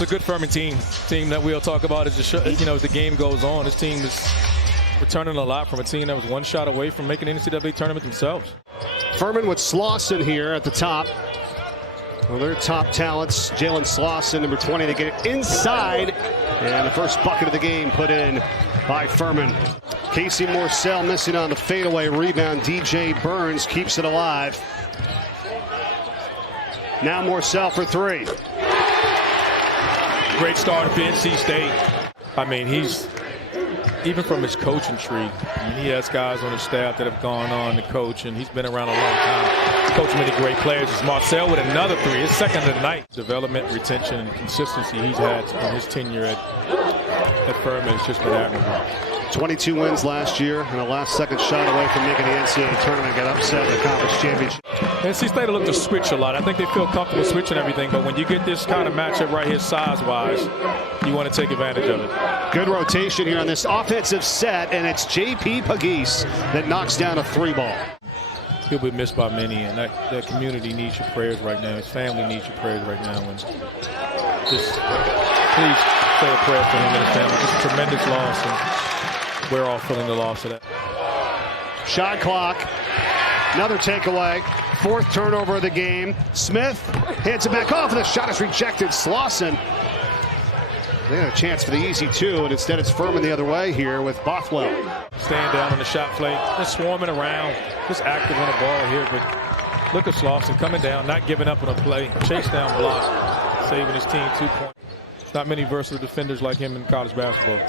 It's a good Furman team that we'll talk about as the game goes on. This team is returning a lot from a team that was one shot away from making the NCAA tournament themselves. Furman with Slauson here at the top. Well, their top talents, Jalen Slauson, number 20, to get it inside. And the first bucket of the game put in by Furman. Casey Morsell missing on the fadeaway rebound. DJ Burns keeps it alive. Now Morsell for three. Great start for NC State. I mean, he's, even from his coaching tree, he has guys on his staff that have gone on to coach, and he's been around a long time. Coached many great players. It's Morsell with another three. His second of the night. Development, retention, and consistency he's had in his tenure at Furman has just been admirable. 22 wins last year, and a last-second shot away from making the NCAA tournament, got upset in the conference championship. NC State will look to switch a lot. I think they feel comfortable switching everything, but when you get this kind of matchup right here size-wise, you want to take advantage of it. Good rotation here on this offensive set, and it's J.P. Pagese that knocks down a three ball. He'll be missed by many, and that community needs your prayers right now. His family needs your prayers right now. And just please say a prayer for him and his family. It's a tremendous loss, and we're all feeling the loss of that. Shot clock. Another takeaway. Fourth turnover of the game. Smith hands it back off, and the shot is rejected. Slauson. They had a chance for the easy two, and instead it's Furman the other way here with Bothwell. Staying down on the shot plate, just swarming around, just active on the ball here. But look at Slauson coming down, not giving up on a play. Chase down block, saving his team 2 points. Not many versatile defenders like him in college basketball.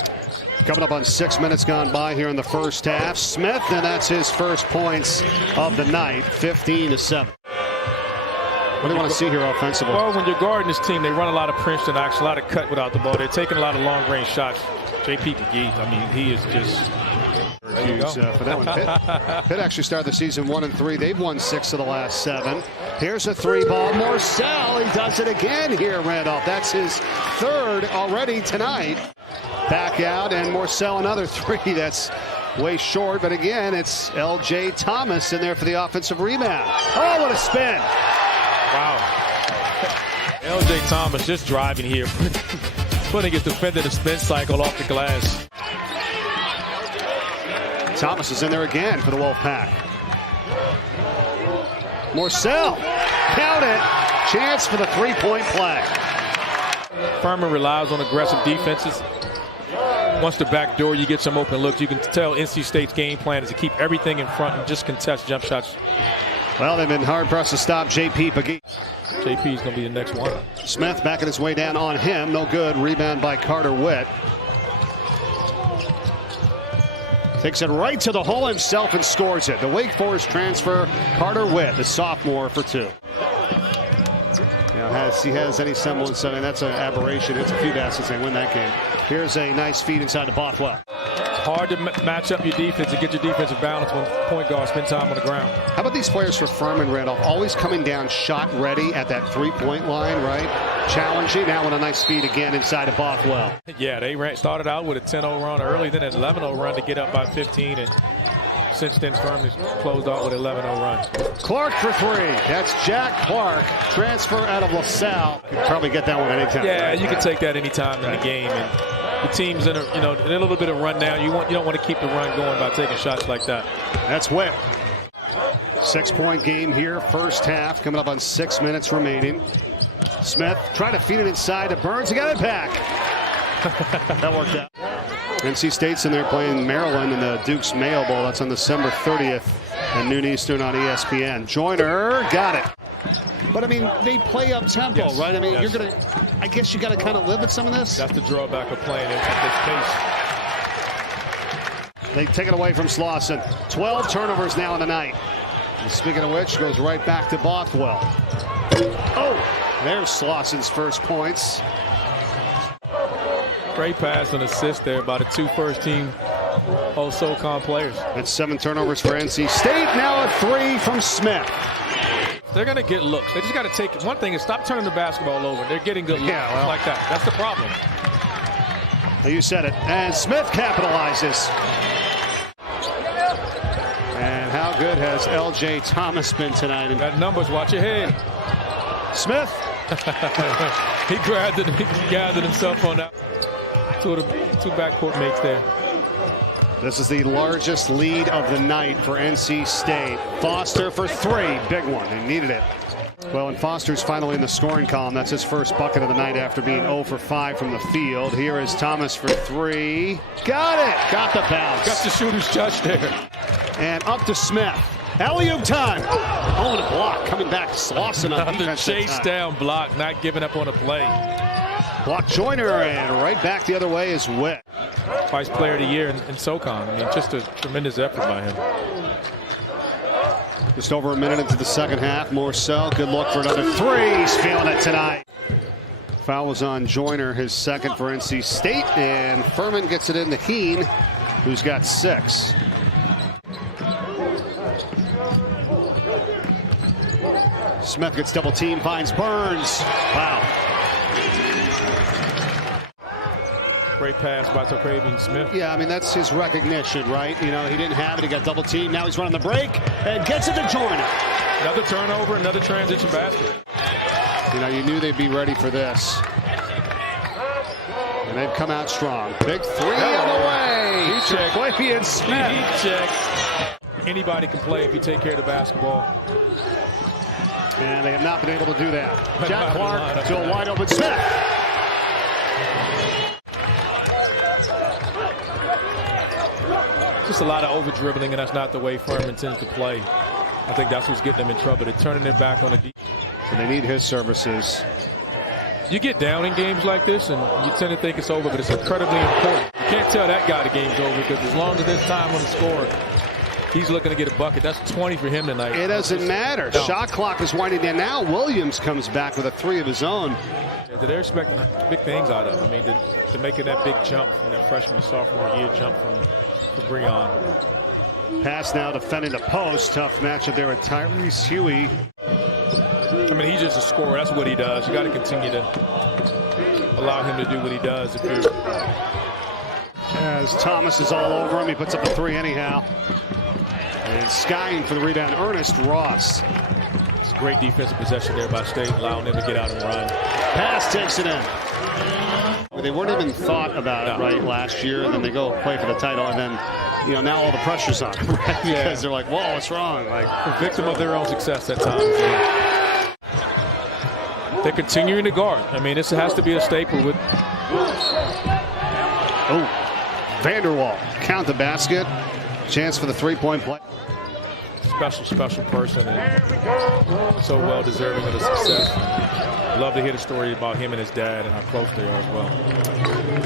Coming up on 6 minutes gone by here in the first half. Smith, and that's his first points of the night, 15-7. What do you want to see here offensively? Well, when you're guarding this team, they run a lot of Princeton action, a lot of cut without the ball. They're taking a lot of long-range shots. J.P. Pagese, I mean, he is just... for that one. Pitt actually started the season 1-3. They've won 6 of the last 7. Here's a three ball. Morsell, he does it again here, Randolph. That's his third already tonight. Back out, and Morsell another three. That's way short, but again, it's L.J. Thomas in there for the offensive rebound. Oh, what a spin. Wow. L.J. Thomas just driving here, putting his defender in a spin cycle off the glass. Thomas is in there again for the Wolfpack. Morsell, count it. Chance for the three-point play. Furman relies on aggressive defenses. Once the back door, you get some open looks. You can tell NC State's game plan is to keep everything in front and just contest jump shots. Well, they've been hard-pressed to stop J.P. Pagese. J.P. is going to be the next one. Smith backing his way down on him. No good. Rebound by Carter Witt. Takes it right to the hole himself and scores it. The Wake Forest transfer, Carter Witt, the sophomore, for 2. He has any semblance of it. That's an aberration. It's a few baskets. They win that game. Here's a nice feed inside to Bothwell. Hard to match up your defense and get your defensive balance when point guards spend time on the ground. How about these players for Furman, Randolph? Always coming down shot ready at that three-point line, right? Challenging. Now with a nice feed again inside of Bothwell. Yeah, they started out with a 10-0 run early, then an 11-0 run to get up by 15, and since then Furman has closed out with an 11-0 run. Clark for 3. That's Jack Clark, transfer out of LaSalle. You can probably get that one anytime. Yeah, you can take that anytime in the game. And the team's in a little bit of run now. You don't want to keep the run going by taking shots like that. That's Witt. 6-point game here, first half, coming up on 6 minutes remaining. Smith trying to feed it inside to Burns. He got it back. That worked out. NC State's in there playing Maryland in the Duke's Mayo Bowl. That's on December 30th at noon Eastern on ESPN. Joyner got it. But I mean, they play up tempo, yes, right? I mean, yes. I guess you got to kind of live with some of this. That's the drawback of playing at this pace. They take it away from Slauson. 12 turnovers now in the night. And speaking of which, goes right back to Bothwell. Oh, there's Slauson's first points. Great pass and assist there by the 2 first-team All-SoCon players. That's 7 turnovers for NC State. Now a 3 from Smith. They're going to get looks. They just got to take one thing is stop turning the basketball over. They're getting good looks like that. That's the problem. You said it. And Smith capitalizes. And how good has L.J. Thomas been tonight? Got numbers. Watch your head. Smith He gathered himself on that. Two backcourt mates there. This is the largest lead of the night for NC State. Foster for three. Big one. They needed it. Well, and Foster's finally in the scoring column. That's his first bucket of the night after being 0 for 5 from the field. Here is Thomas for three. Got it. Got the bounce. Got the shooter's touch there. And up to Smith. Alley-oop time. Oh, and a block. Coming back. Slauson on defense. The chase down block. Not giving up on a play. Block Joyner, and right back the other way is Witt. Vice Player of the Year in SoCon. I mean, just a tremendous effort by him. Just over a minute into the second half. Morsell, good look for another three. He's feeling it tonight. Foul was on Joyner, his second for NC State, and Furman gets it into Heen, who's got 6. Smith gets double team, finds Burns. Wow. Great pass by Terquavion Smith. Yeah, I mean, that's his recognition, right? You know, he didn't have it. He got double teamed. Now he's running the break and gets it to Joyner. Another turnover, another transition basket. You know, you knew they'd be ready for this. And they've come out strong. Big three on the way. Terquavion Smith. Heat check. Anybody can play if you take care of the basketball. And they have not been able to do that. Jack Clark to a wide open Smith. Just a lot of over dribbling, and that's not the way Furman tends to play. I think that's what's getting them in trouble. They're turning their back on the deep. And they need his services. You get down in games like this, and you tend to think it's over, but it's incredibly important. You can't tell that guy the game's over, because as long as there's time on the score, he's looking to get a bucket. That's 20 for him tonight. It doesn't matter. No. Shot clock is winding down. Now Williams comes back with a three of his own. They're expecting big things out of him. I mean, they're making that big jump from that freshman to sophomore year jump from Breon. Pass now defending the post. Tough matchup there with Tyrese Huey. I mean, he's just a scorer. That's what he does. You got to continue to allow him to do what he does. As Thomas is all over him, he puts up a three anyhow. And skying for the rebound, Ernest Ross. It's a great defensive possession there by State, allowing them to get out and run. Pass takes it in. They weren't even thought about it right last year, and then they go play for the title, and then, you know, now all the pressure's on them, right? Yeah. Because they're like, whoa, what's wrong? Like, a victim of their own success at times. They're continuing to guard. I mean, this has to be a staple with. Oh, Vanderwall count the basket. Chance for the three-point play. Special person, and so well deserving of the success. Love to hear the story about him and his dad and how close they are as well.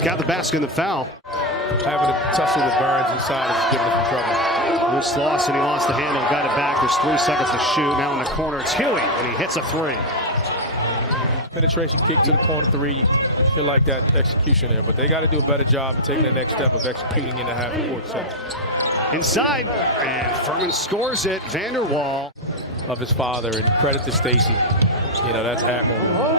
Got the basket and the foul. Having a tussle with Burns inside is giving him trouble. This loss, and he lost the handle, got it back. There's 3 seconds to shoot. Now in the corner, it's Huey, and he hits a three. Penetration kick to the corner three. You feel like that execution there, but they got to do a better job of taking the next step of executing in the half-court set. Inside, and Furman scores it. Vanderwall. Of his father, and credit to Stacy. You know, that's admirable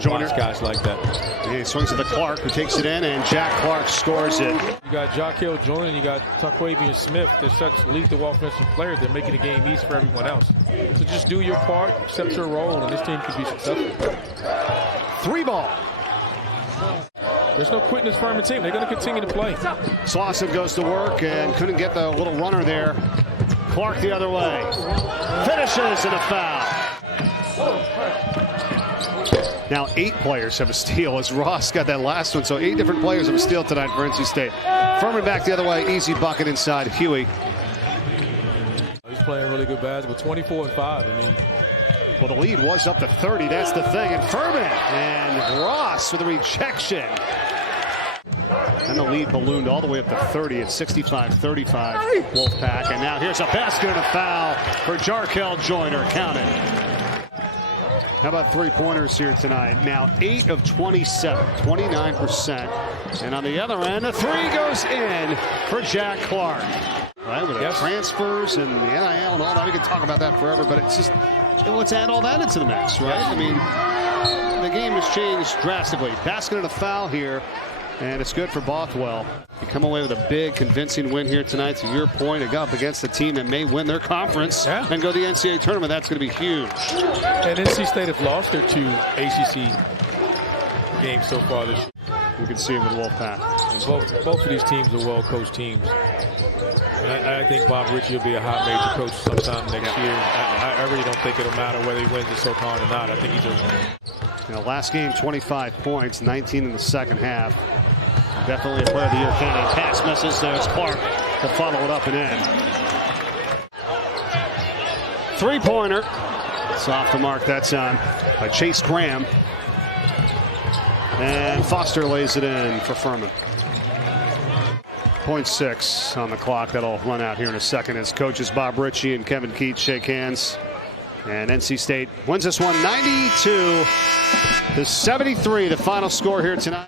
to watch guys like that. He swings it to Clark, who takes it in, and Jack Clark scores it. You got Jaquil Joyner, and you got Terquavion Smith. They're such lethal offensive players. They're making the game easy for everyone else. So just do your part, accept your role, and this team can be successful. 3 ball. There's no quitting this Furman team. They're going to continue to play. Slauson goes to work and couldn't get the little runner there. Clark the other way. Finishes in a foul. Now 8 players have a steal as Ross got that last one. So 8 different players have a steal tonight for NC State. Furman back the other way. Easy bucket inside Huey. He's playing really good basketball. 24 and 5. I mean, well, the lead was up to 30. That's the thing. And Furman and Ross with a rejection. And the lead ballooned all the way up to 30 at 65-35 Wolfpack. And now here's a basket and a foul for Jaquil Joyner. Counted. How about three-pointers here tonight? Now 8 of 27, 29%. And on the other end, a three goes in for Jack Clark. Right, with the transfers and the NIL and all that. We can talk about that forever, but it's just, let's add all that into the mix, right? I mean, the game has changed drastically. Basket and a foul here And it's good for Bothwell. You come away with a big, convincing win here tonight. To your point, it got up against the team that may win their conference and go to the NCAA tournament. That's going to be huge. And NC State have lost their 2 ACC games so far this year. You can see them with Wolfpack. And both of these teams are well-coached teams. And I think Bob Ritchie will be a high major coach sometime next year. I really don't think it'll matter whether he wins the SoCon or not. I think he's last game, 25 points, 19 in the second half. Definitely a player of the year candidate. Pass misses. There's Clark to follow it up and in. Three-pointer. It's off the mark that time by Chase Graham. And Foster lays it in for Furman. 0.6 on the clock. That'll run out here in a second as coaches Bob Ritchie and Kevin Keats shake hands. And NC State wins this one 92-73. The final score here tonight.